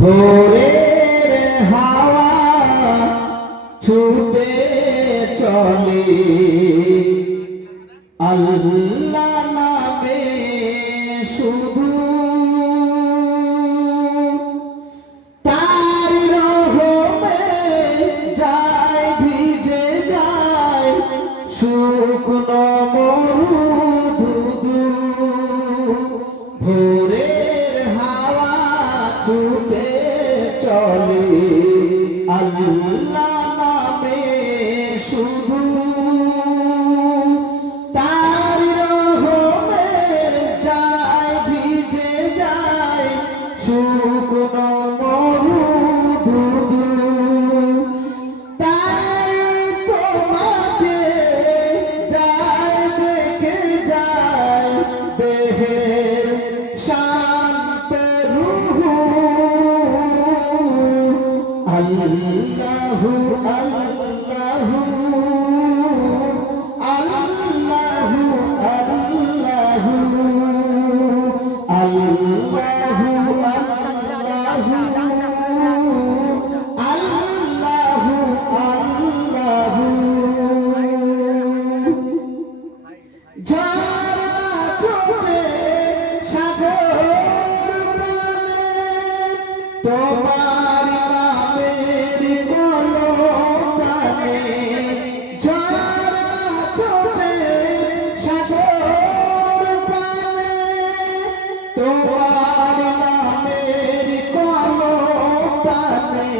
ভোরের হাওয়া ছুটে চলে আল্লাহ নামে শুধু তার রহমে যায় ভিজে যায় শুকনো মরুধুধু ভোরের হাওয়া ছুটে চলে আল্লাহ নামে শুধু তার রহমে যায় ভিজে যায় শুকনো মরুধুধু তাই তোমাকে যায় দেখে যায় দেহের শান্ত রুহু আল্লাহু আল্লাহু আল্লাহু আল্লাহু আল্লাহু আল্লাহু আল্লাহু ঝর্ণা ছুটে সাগর প্রাণে তোমার নামের কলতানে ঝর্ণা ছুটে সাগর প্রাণে তোমার নামের কলতানে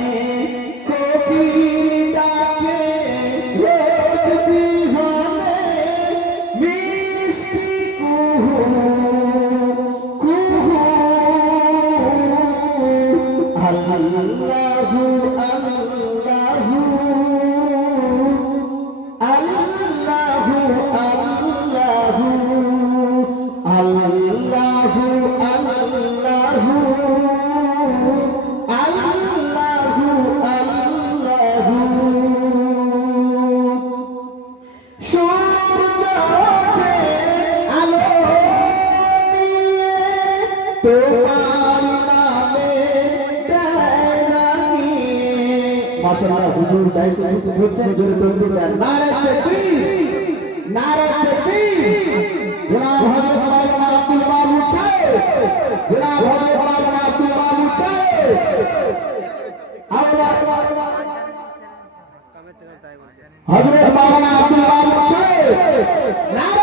কোকিল ডাকে রোজ বিহনে মিষ্টি কুহু কুহু আল্লাহু আল্লাহু আল্লাহু আল্লাহু আল্লাহু আল্লাহু আল্লাহু আল্লাহু সূর্য ওঠে আলো নিয়ে তোমার নামে ডায়রা নিয়ে মাশাআল্লাহ হুজুর গাইছে উপস্থিত হচ্ছেন জোরে তাকবীর দেন নারে তাকবীর জনাব হযরত মাওলানা আব্দুল মামুন সাহেব জনাব হযরত মাওলানা আব্দুল মামুন সাহেব আল্লাহ হযরত মাওলানা আব্দুল মামুন সাহেব